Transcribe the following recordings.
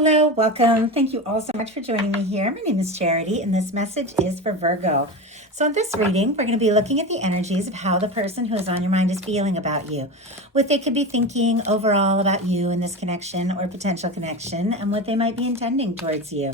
Hello, welcome. Thank you all so much for joining me here. My name is Charity, and this message is for Virgo. So in this reading, we're going to be looking at the energies of how the person who is on your mind is feeling about you, what they could be thinking overall about you in this connection or potential connection, and what they might be intending towards you.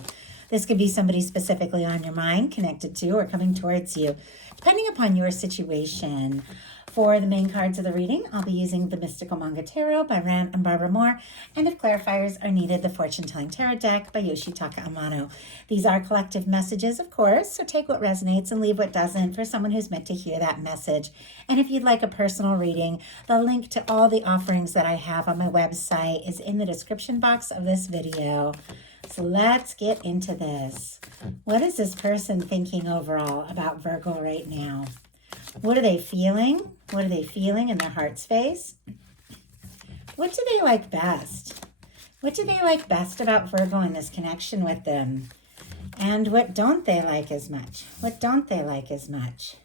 This could be somebody specifically on your mind, connected to, or coming towards you, depending upon your situation. For the main cards of the reading, I'll be using the Mystical Manga Tarot by Rann and Barbara Moore, and if clarifiers are needed, the Fortune Telling Tarot deck by Yoshitaka Amono. These are collective messages, of course, so take what resonates and leave what doesn't for someone who's meant to hear that message. And if you'd like a personal reading, the link to all the offerings that I have on my website is in the description box of this video. So let's get into this. What is this person thinking overall about Virgo right now? What are they feeling? What are they feeling in their heart space? What do they like best? What do they like best about Virgo in this connection with them? And what don't they like as much? What don't they like as much?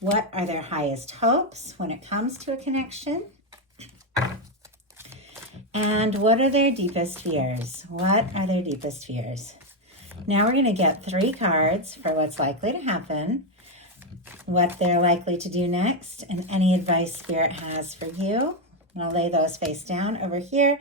What are their highest hopes when it comes to a connection? And what are their deepest fears? What are their deepest fears? Now we're going to get 3 cards for what's likely to happen, what they're likely to do next, and any advice Spirit has for you. And I'll lay those face down over here.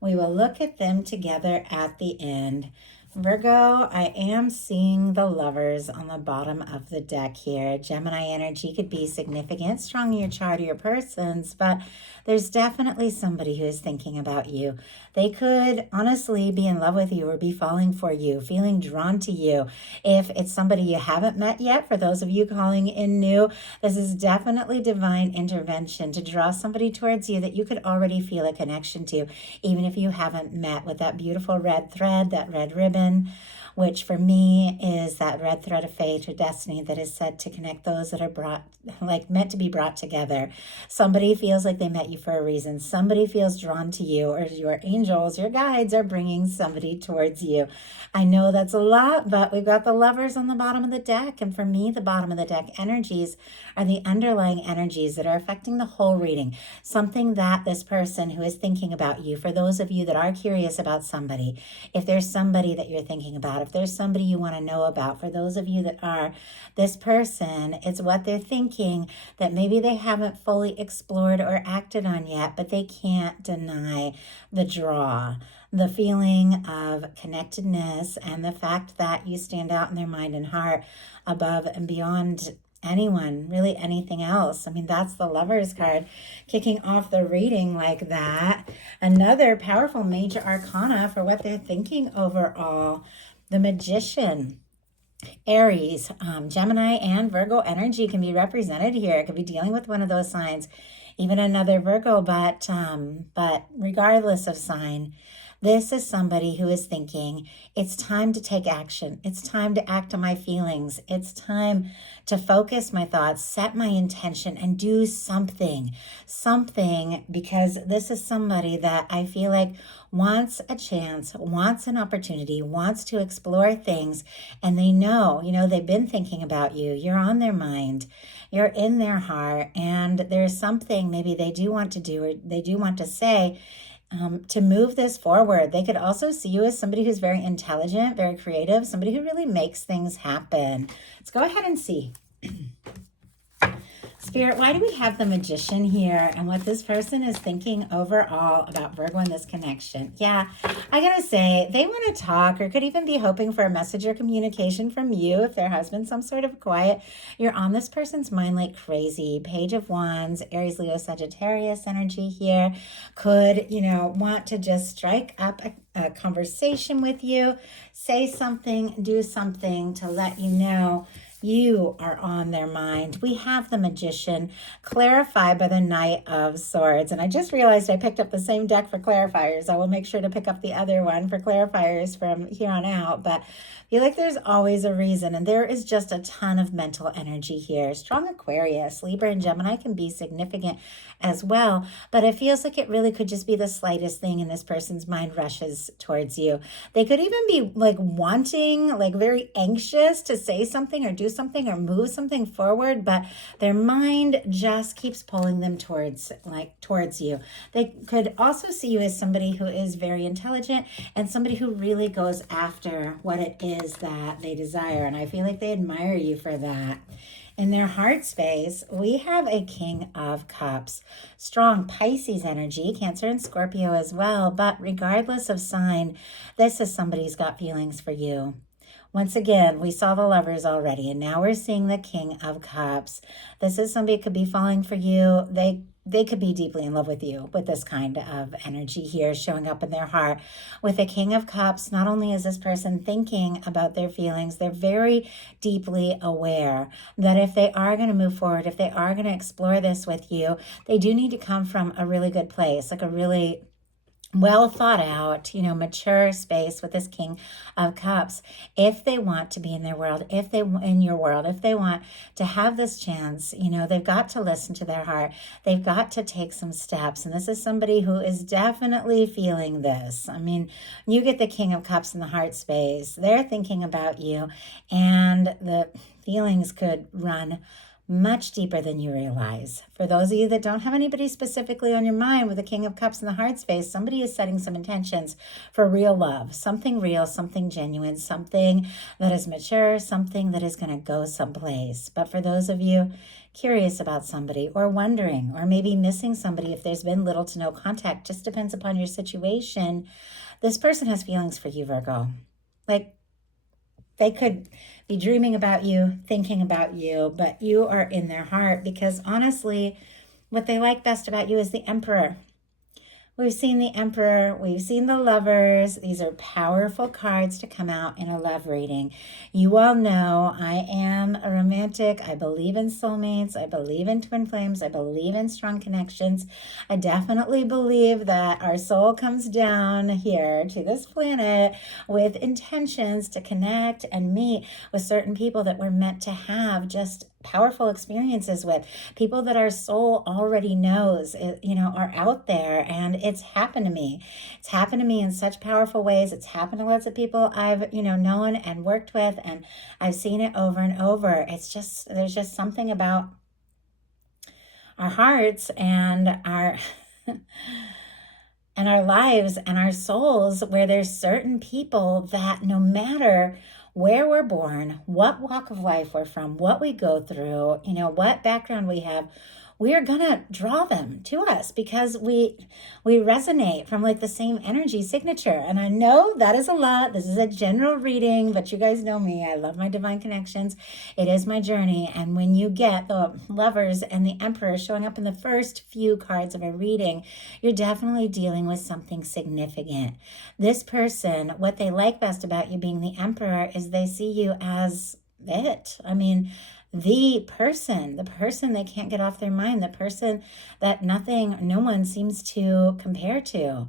We will look at them together at the end. Virgo, I am seeing the Lovers on the bottom of the deck here. Gemini energy could be significant, strong in your chart or your person's, but there's definitely somebody who is thinking about you. They could honestly be in love with you or be falling for you, feeling drawn to you. If it's somebody you haven't met yet, for those of you calling in new, this is definitely divine intervention to draw somebody towards you that you could already feel a connection to, even if you haven't met, with that beautiful red thread, that red ribbon, which for me is that red thread of fate or destiny that is said to connect those that are meant to be brought together. Somebody feels like they met you for a reason. Somebody feels drawn to you, or your angels, your guides are bringing somebody towards you. I know that's a lot, but we've got the Lovers on the bottom of the deck. And for me, the bottom of the deck energies are the underlying energies that are affecting the whole reading. Something that this person who is thinking about you, for those of you that are curious about somebody, if there's somebody that you're thinking about, if there's somebody you want to know about, for those of you that are this person, it's what they're thinking that maybe they haven't fully explored or acted on yet, but they can't deny the draw, the feeling of connectedness, and the fact that you stand out in their mind and heart above and beyond anyone, really anything else. I mean, that's the Lovers card kicking off the reading like that. Another powerful major arcana for what they're thinking overall. The Magician. Aries, Gemini, and Virgo energy can be represented here. It could be dealing with one of those signs, even another Virgo, but regardless of sign, this is somebody who is thinking, it's time to take action. It's time to act on my feelings. It's time to focus my thoughts, set my intention, and do something, because this is somebody that I feel like wants a chance, wants an opportunity, wants to explore things, and they know, they've been thinking about you. You're on their mind. You're in their heart, and there's something maybe they do want to do or they do want to say, to move this forward. They could also see you as somebody who's very intelligent, very creative, somebody who really makes things happen. Let's go ahead and see. Spirit, why do we have the Magician here and what this person is thinking overall about Virgo and this connection? Yeah, I gotta say, they want to talk or could even be hoping for a message or communication from you if there has been some sort of quiet. You're on this person's mind like crazy. Page of Wands, Aries, Leo, Sagittarius energy here. Could, want to just strike up a conversation with you, say something, do something to let you know you are on their mind. We have the Magician clarified by the Knight of Swords. And I just realized I picked up the same deck for clarifiers. I will make sure to pick up the other one for clarifiers from here on out. But I feel like there's always a reason. And there is just a ton of mental energy here. Strong Aquarius, Libra, and Gemini can be significant as well. But it feels like it really could just be the slightest thing and this person's mind rushes towards you. They could even be wanting, very anxious to say something or do something or move something forward, but their mind just keeps pulling them towards you. They could also see you as somebody who is very intelligent and somebody who really goes after what it is that they desire. And I feel like they admire you for that. In their heart space, we have a King of Cups, strong Pisces energy, Cancer and Scorpio as well. But regardless of sign, this is somebody who's got feelings for you. Once again, we saw the Lovers already, and now we're seeing the King of Cups. This is somebody who could be falling for you. They could be deeply in love with you with this kind of energy here showing up in their heart. With the King of Cups, not only is this person thinking about their feelings, they're very deeply aware that if they are going to move forward, if they are going to explore this with you, they do need to come from a really good place, like a really well thought out, mature space with this King of Cups. If they want to be in their world, if they want to have this chance, they've got to listen to their heart. They've got to take some steps. And this is somebody who is definitely feeling this. I mean, you get the King of Cups in the heart space. They're thinking about you, and the feelings could run much deeper than you realize. For those of you that don't have anybody specifically on your mind with the King of Cups in the heart space, somebody is setting some intentions for real love, something real, something genuine, something that is mature, something that is going to go someplace. But for those of you curious about somebody or wondering or maybe missing somebody, if there's been little to no contact, just depends upon your situation, this person has feelings for you, Virgo. Like, they could be dreaming about you, thinking about you, but you are in their heart because honestly, what they like best about you is the Emperor. We've seen the Emperor, we've seen the Lovers. These are powerful cards to come out in a love reading. You all know I am a romantic. I believe in soulmates. I believe in twin flames. I believe in strong connections. I definitely believe that our soul comes down here to this planet with intentions to connect and meet with certain people that we're meant to have just powerful experiences with, people that our soul already knows, are out there. And it's happened to me. It's happened to me in such powerful ways. It's happened to lots of people I've, known and worked with, and I've seen it over and over. There's just something about our hearts and our and our lives and our souls where there's certain people that no matter where we're born, what walk of life we're from, what we go through, what background we have, we are going to draw them to us because we resonate from like the same energy signature. And I know that is a lot. This is a general reading, but you guys know me. I love my divine connections. It is my journey. And when you get the Lovers and the Emperor showing up in the first few cards of a reading, you're definitely dealing with something significant. This person, what they like best about you being the Emperor is they see you as it. I mean, the person they can't get off their mind, the person that no one seems to compare to.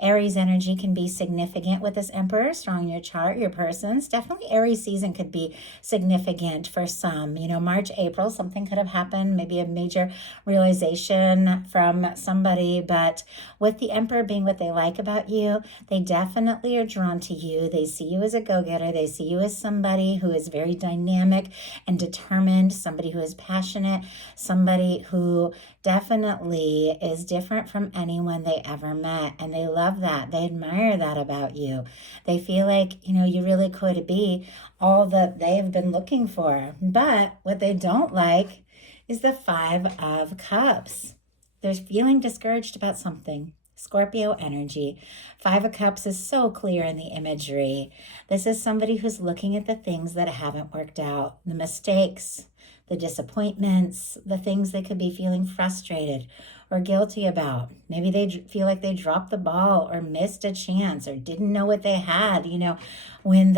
Aries energy can be significant with this Emperor, strong in your chart, your persons. Definitely Aries season could be significant for some. March, April, something could have happened, maybe a major realization from somebody. But with the Emperor being what they like about you, they definitely are drawn to you. They see you as a go-getter. They see you as somebody who is very dynamic and determined, somebody who is passionate, somebody who definitely is different from anyone they ever met. And they love that. They admire that about you. They feel like, you really could be all that they've been looking for. But what they don't like is the Five of Cups. They're feeling discouraged about something. Scorpio energy. Five of Cups is so clear in the imagery. This is somebody who's looking at the things that haven't worked out, the mistakes, the disappointments, the things they could be feeling frustrated or guilty about. Maybe they feel like they dropped the ball or missed a chance or didn't know what they had, when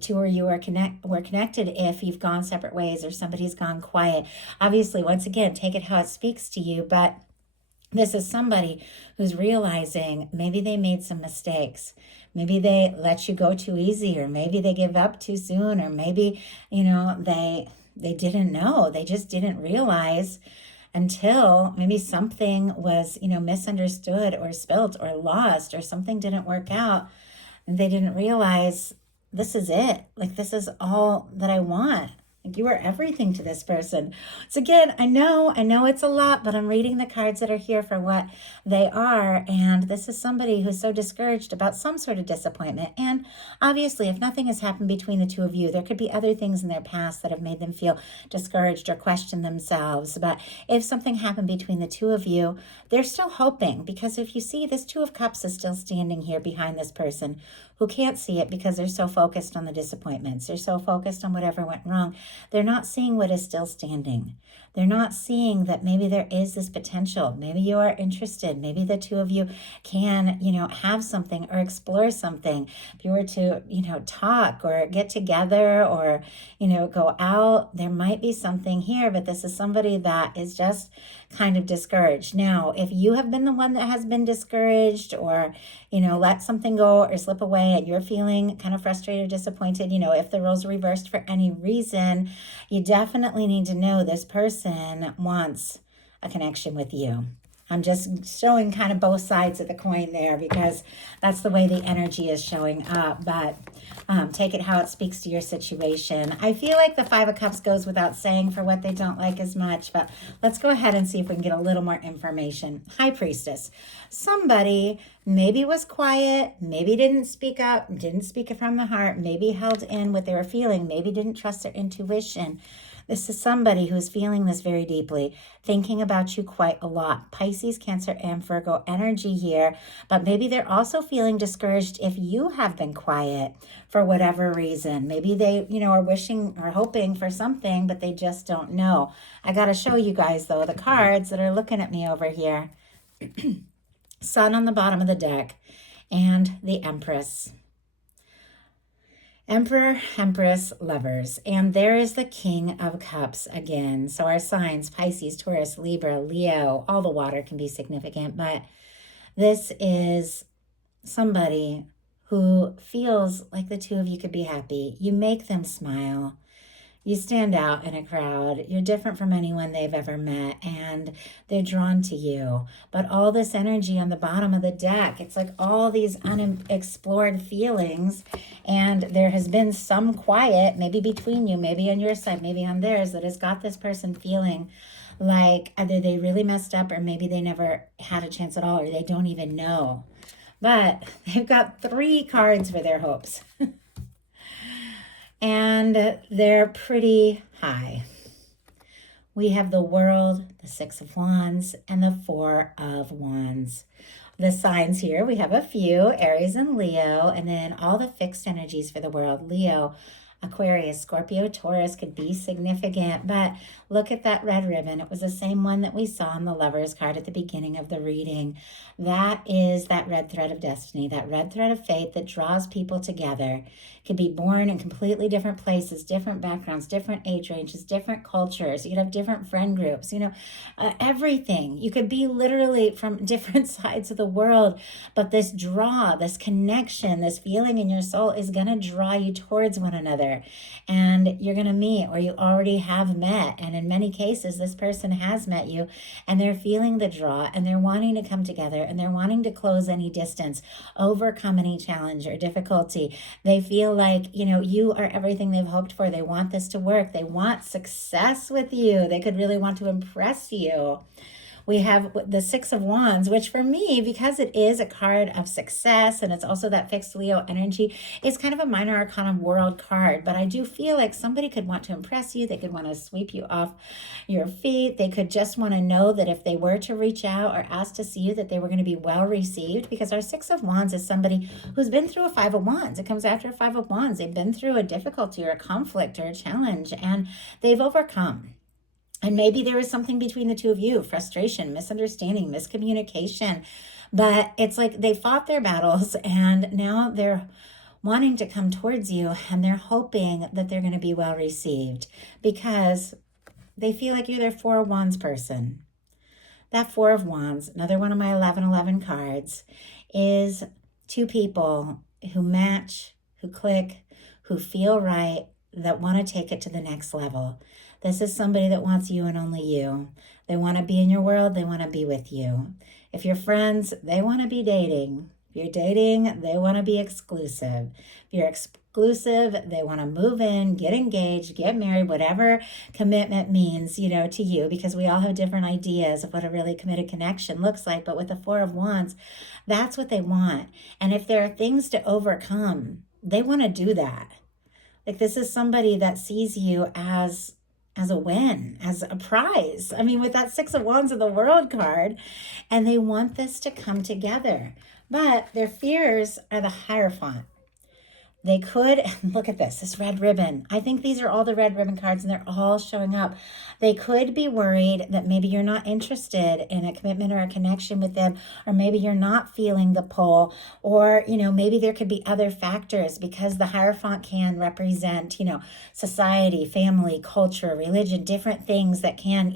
two or you were connected, if you've gone separate ways or somebody's gone quiet. Obviously, once again, take it how it speaks to you, but this is somebody who's realizing maybe they made some mistakes. Maybe they let you go too easy, or maybe they give up too soon, or maybe, they didn't know. They just didn't realize until maybe something was, misunderstood or spilt or lost or something didn't work out. And they didn't realize this is it. Like, this is all that I want. Like you are everything to this person. So again, I know it's a lot, but I'm reading the cards that are here for what they are. And this is somebody who's so discouraged about some sort of disappointment. And obviously, if nothing has happened between the two of you, there could be other things in their past that have made them feel discouraged or question themselves. But if something happened between the two of you, they're still hoping, because if you see, this Two of Cups is still standing here behind this person who can't see it because they're so focused on the disappointments. They're so focused on whatever went wrong. They're not seeing what is still standing. They're not seeing that maybe there is this potential. Maybe you are interested. Maybe the two of you can, have something or explore something. If you were to, talk or get together or, go out, there might be something here, but this is somebody that is just kind of discouraged. Now, if you have been the one that has been discouraged or, let something go or slip away and you're feeling kind of frustrated, disappointed, if the roles reversed for any reason, you definitely need to know this person wants a connection with you. I'm just showing kind of both sides of the coin there because that's the way the energy is showing up. But take it how it speaks to your situation. I feel like the Five of Cups goes without saying for what they don't like as much. But let's go ahead and see if we can get a little more information. High Priestess. Somebody maybe was quiet, maybe didn't speak up, didn't speak it from the heart, maybe held in what they were feeling, maybe didn't trust their intuition. This is somebody who's feeling this very deeply, thinking about you quite a lot. Pisces, Cancer, and Virgo energy here, but maybe they're also feeling discouraged if you have been quiet for whatever reason. Maybe they, are wishing or hoping for something, but they just don't know. I got to show you guys, though, the cards that are looking at me over here. Sun on the bottom of the deck and the Empress. Emperor, Empress, Lovers. And there is the King of Cups again. So our signs, Pisces, Taurus, Libra, Leo, all the water can be significant. But this is somebody who feels like the two of you could be happy. You make them smile. You stand out in a crowd. You're different from anyone they've ever met, and they're drawn to you. But all this energy on the bottom of the deck, it's like all these unexplored feelings, and there has been some quiet, maybe between you, maybe on your side, maybe on theirs, that has got this person feeling like either they really messed up or maybe they never had a chance at all, or they don't even know. But they've got 3 cards for their hopes. And they're pretty high. We have the World, the Six of Wands, and the Four of Wands. The signs here, we have a few, Aries and Leo, and then all the fixed energies for the world. Leo, Aquarius, Scorpio, Taurus could be significant, but look at that red ribbon. It was the same one that we saw in the Lovers card at the beginning of the reading. That is that red thread of destiny, that red thread of fate that draws people together. Could be born in completely different places, different backgrounds, different age ranges, different cultures. You could have different friend groups, everything. You could be literally from different sides of the world, but this draw, this connection, this feeling in your soul is going to draw you towards one another. And you're going to meet, or you already have met. And in many cases, this person has met you, and they're feeling the draw, and they're wanting to come together, and they're wanting to close any distance, overcome any challenge or difficulty. They feel like, you are everything they've hoped for. They want this to work. They want success with you. They could really want to impress you. We have the Six of Wands, which for me, because it is a card of success and it's also that fixed Leo energy, is kind of a minor arcana world card. But I do feel like somebody could want to impress you. They could want to sweep you off your feet. They could just want to know that if they were to reach out or ask to see you, that they were going to be well received, because our Six of Wands is somebody who's been through a Five of Wands. It comes after a Five of Wands. They've been through a difficulty or a conflict or a challenge, and they've overcome. And maybe there was something between the two of you, frustration, misunderstanding, miscommunication. But it's like they fought their battles, and now they're wanting to come towards you, and they're hoping that they're going to be well received because they feel like you're their Four of Wands person. That Four of Wands, another one of my 1111 cards, is 2 people who match, who click, who feel right, that want to take it to the next level. This is somebody that wants you and only you. They want to be in your world. They want to be with you. If you're friends, they want to be dating. If you're dating, they want to be exclusive. If you're exclusive, they want to move in, get engaged, get married, whatever commitment means, to you, because we all have different ideas of what a really committed connection looks like. But with the Four of Wands, that's what they want. And if there are things to overcome, they want to do that. Like, this is somebody that sees you as a win, as a prize. I mean, with that Six of Wands of the World card, and they want this to come together. But their fears are the Hierophant. They could, look at this red ribbon. I think these are all the red ribbon cards, and they're all showing up. They could be worried that maybe you're not interested in a commitment or a connection with them, or maybe you're not feeling the pull, or, maybe there could be other factors, because the Hierophant can represent, society, family, culture, religion, different things that can,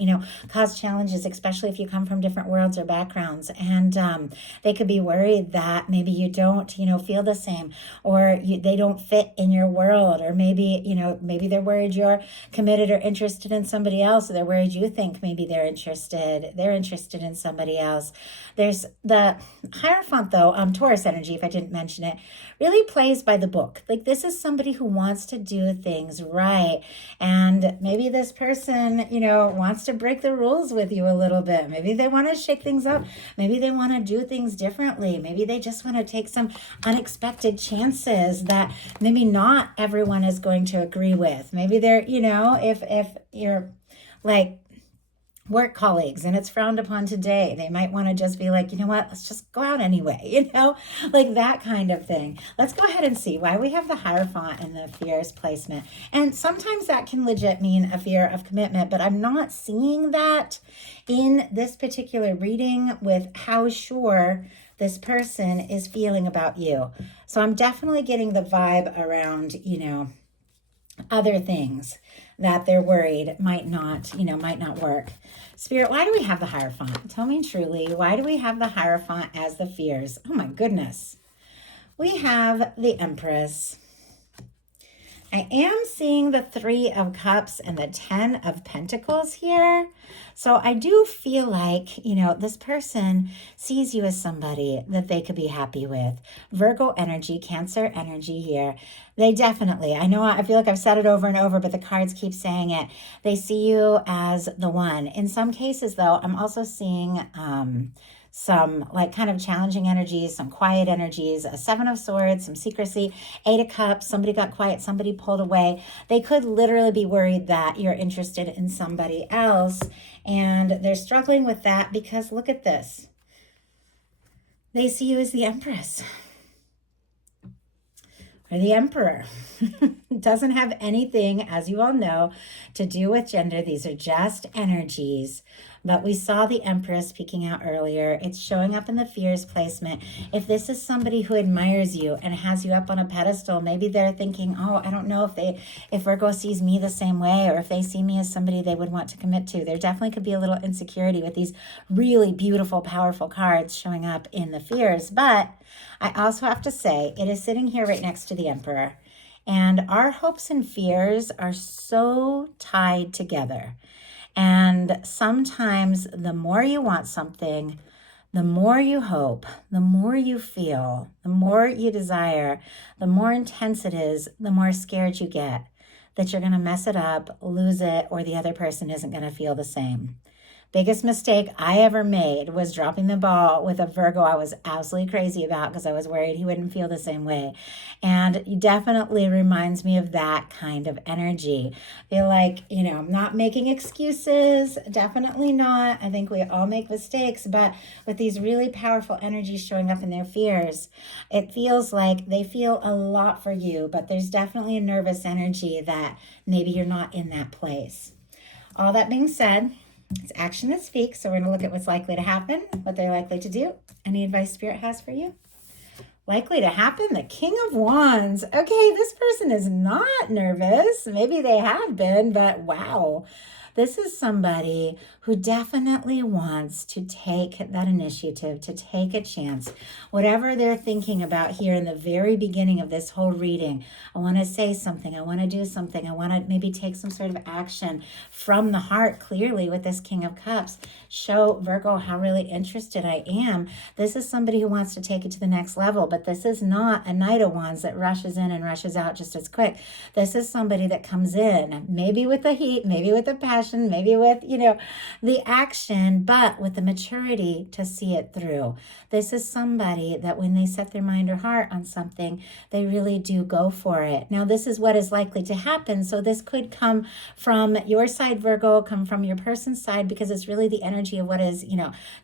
cause challenges, especially if you come from different worlds or backgrounds. And they could be worried that maybe you don't, feel the same, or they don't fit in your world, or maybe they're worried you're committed or interested in somebody else, or they're worried you think maybe they're interested in somebody else. There's the Hierophant, though, Taurus energy, if I didn't mention it, really plays by the book. Like, this is somebody who wants to do things right, and maybe this person, wants to break the rules with you a little bit. Maybe they want to shake things up. Maybe they want to do things differently. Maybe they just want to take some unexpected chances that maybe not everyone is going to agree with. Maybe they're, if you're like work colleagues and it's frowned upon today, they might want to just be like, let's just go out anyway, like that kind of thing. Let's go ahead and see why we have the Hierophant in the fears placement. And sometimes that can legit mean a fear of commitment, but I'm not seeing that in this particular reading with how sure this person is feeling about you. So I'm definitely getting the vibe around, other things that they're worried might not work. Spirit, why do we have the Hierophant? Tell me truly, why do we have the Hierophant as the fears? Oh my goodness. We have the Empress. I am seeing the Three of Cups and the Ten of Pentacles here. So I do feel like, this person sees you as somebody that they could be happy with. Virgo energy, Cancer energy here. They definitely, I feel like I've said it over and over, but the cards keep saying it. They see you as the one. In some cases, though, I'm also seeing some like kind of challenging energies, some quiet energies, a Seven of Swords, some secrecy, Eight of Cups, somebody got quiet, somebody pulled away. They could literally be worried that you're interested in somebody else, and they're struggling with that because look at this. They see you as the Empress or the Emperor. Doesn't have anything, as you all know, to do with gender. These are just energies. But we saw the Empress peeking out earlier. It's showing up in the fears placement. If this is somebody who admires you and has you up on a pedestal, maybe they're thinking, oh, I don't know if Virgo sees me the same way, or if they see me as somebody they would want to commit to. There definitely could be a little insecurity with these really beautiful, powerful cards showing up in the fears. But I also have to say, it is sitting here right next to the Emperor. And our hopes and fears are so tied together. And sometimes the more you want something, the more you hope, the more you feel, the more you desire, the more intense it is, the more scared you get that you're going to mess it up, lose it, or the other person isn't going to feel the same. Biggest mistake I ever made was dropping the ball with a Virgo I was absolutely crazy about because I was worried he wouldn't feel the same way. And it definitely reminds me of that kind of energy. I feel like, I'm not making excuses. Definitely not. I think we all make mistakes, but with these really powerful energies showing up in their fears, it feels like they feel a lot for you, but there's definitely a nervous energy that maybe you're not in that place. All that being said, it's action that speaks, so we're going to look at what's likely to happen, what they're likely to do. Any advice Spirit has for you? Likely to happen, the King of Wands. Okay, this person is not nervous. Maybe they had been, but wow. This is somebody who definitely wants to take that initiative, to take a chance. Whatever they're thinking about here in the very beginning of this whole reading, I want to say something, I want to do something, I want to maybe take some sort of action from the heart, clearly with this King of Cups. Show Virgo how really interested I am. This is somebody who wants to take it to the next level, but this is not a Knight of Wands that rushes in and rushes out just as quick. This is somebody that comes in, maybe with the heat, maybe with the passion, maybe with, the action, but with the maturity to see it through. This is somebody that when they set their mind or heart on something, they really do go for it. Now, this is what is likely to happen. So this could come from your side, Virgo, come from your person's side, because it's really the energy of what is,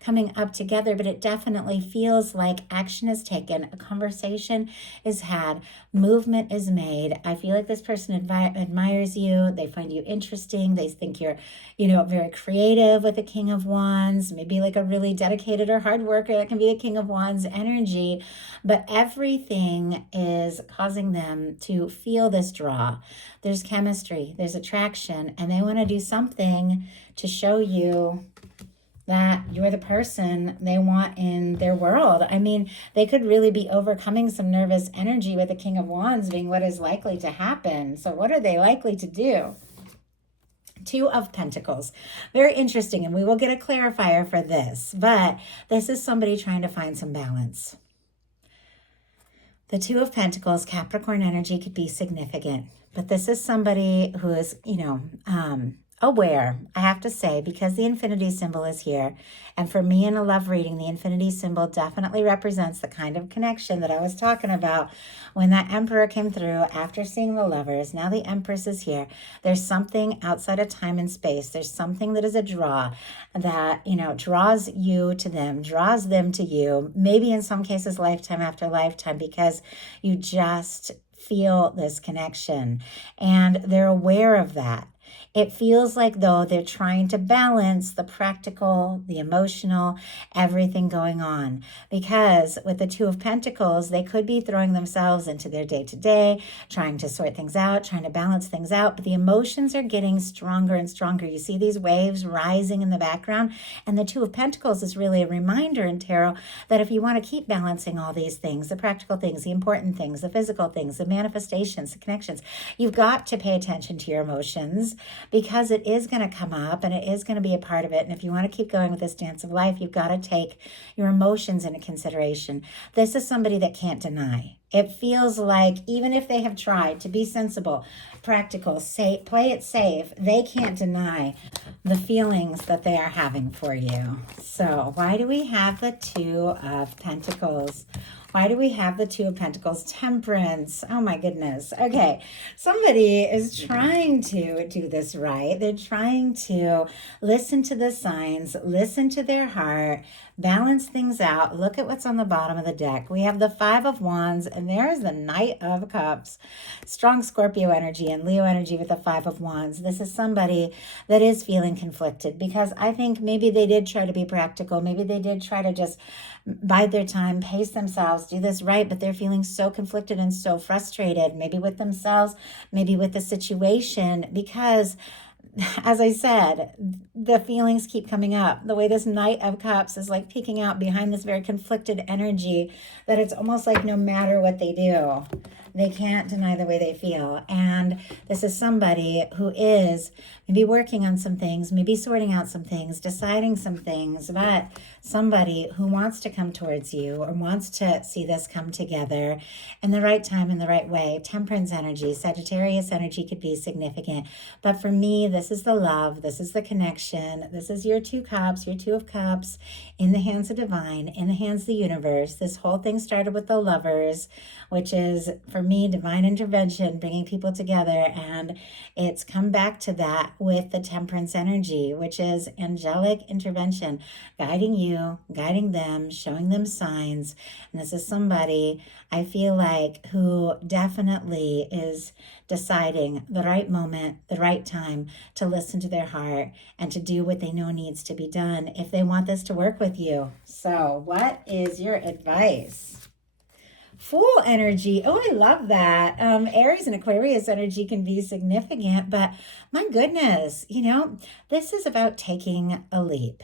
coming up together. But it definitely feels like action is taken, a conversation is had, movement is made. I feel like this person admires you. They find you interesting. They think you're, very creative with the King of Wands, maybe like a really dedicated or hard worker. That can be the King of Wands energy. But everything is causing them to feel this draw. There's chemistry, there's attraction, and they want to do something to show you that you're the person they want in their world. I mean, they could really be overcoming some nervous energy with the King of Wands being what is likely to happen. So what are they likely to do? Two of Pentacles. Very interesting, and we will get a clarifier for this, but this is somebody trying to find some balance. The Two of Pentacles, Capricorn energy could be significant, but this is somebody who is, aware, I have to say, because the infinity symbol is here. And for me in a love reading, the infinity symbol definitely represents the kind of connection that I was talking about when that Emperor came through after seeing the Lovers. Now the Empress is here. There's something outside of time and space. There's something that is a draw that, draws you to them, draws them to you, maybe in some cases lifetime after lifetime, because you just feel this connection and they're aware of that. It feels like, though, they're trying to balance the practical, the emotional, everything going on. Because with the Two of Pentacles, they could be throwing themselves into their day-to-day, trying to sort things out, trying to balance things out. But the emotions are getting stronger and stronger. You see these waves rising in the background. And the Two of Pentacles is really a reminder in tarot that if you want to keep balancing all these things, the practical things, the important things, the physical things, the manifestations, the connections, you've got to pay attention to your emotions, because it is going to come up and it is going to be a part of it. And if you want to keep going with this dance of life, you've got to take your emotions into consideration. This is somebody that can't deny. It feels like even if they have tried to be sensible, practical, play it safe, they can't deny the feelings that they are having for you. So why do we have the Two of Pentacles? Why do we have the Two of Pentacles? Temperance. Oh my goodness. Okay. Somebody is trying to do this right. They're trying to listen to the signs, listen to their heart, balance things out. Look at what's on the bottom of the deck. We have the Five of Wands, and there's the Knight of Cups. Strong Scorpio energy and Leo energy with the Five of Wands. This is somebody that is feeling conflicted, because I think maybe they did try to be practical. Maybe they did try to just bide their time, pace themselves, do this right, but they're feeling so conflicted and so frustrated, maybe with themselves, maybe with the situation, because as I said, the feelings keep coming up. The way this Knight of Cups is like peeking out behind this very conflicted energy, that it's almost like no matter what they do, they can't deny the way they feel. And this is somebody who is maybe working on some things, maybe sorting out some things, deciding some things, but somebody who wants to come towards you or wants to see this come together in the right time, in the right way. Temperance energy, Sagittarius energy could be significant. But for me, this is the love, this is the connection, this is your Two Cups, your Two of Cups, in the hands of divine, in the hands of the universe. This whole thing started with the Lovers, which is, for me, divine intervention, bringing people together. And it's come back to that with the Temperance energy, which is angelic intervention, guiding you, guiding them, showing them signs. And this is somebody, I feel like, who definitely is deciding the right moment, the right time to listen to their heart and to do what they know needs to be done if they want this to work with you. So what is your advice Fool energy. Oh, I love that. Aries and Aquarius energy can be significant, but my goodness, this is about taking a leap.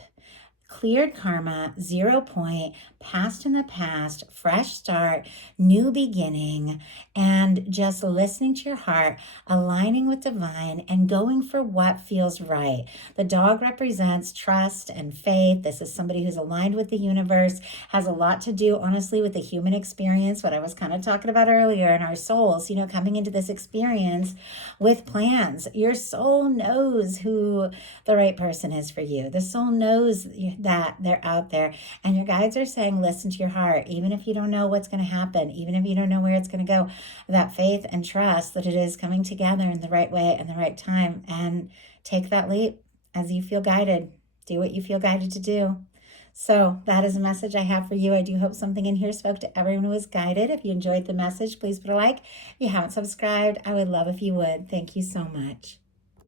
Cleared karma, 0 point, past in the past, fresh start, new beginning, and just listening to your heart, aligning with divine, and going for what feels right. The dog represents trust and faith. This is somebody who's aligned with the universe, has a lot to do, honestly, with the human experience, what I was kind of talking about earlier in our souls, coming into this experience with plans. Your soul knows who the right person is for you. The soul knows that they're out there, and your guides are saying, listen to your heart, even if you don't know what's going to happen, even if you don't know where it's going to go. That faith and trust that it is coming together in the right way and the right time, and take that leap as you feel guided. Do what you feel guided to do. So that is a message I have for you. I do hope something in here spoke to everyone who was guided. If you enjoyed the message, please put a like. If you haven't subscribed, I would love if you would. Thank you so much.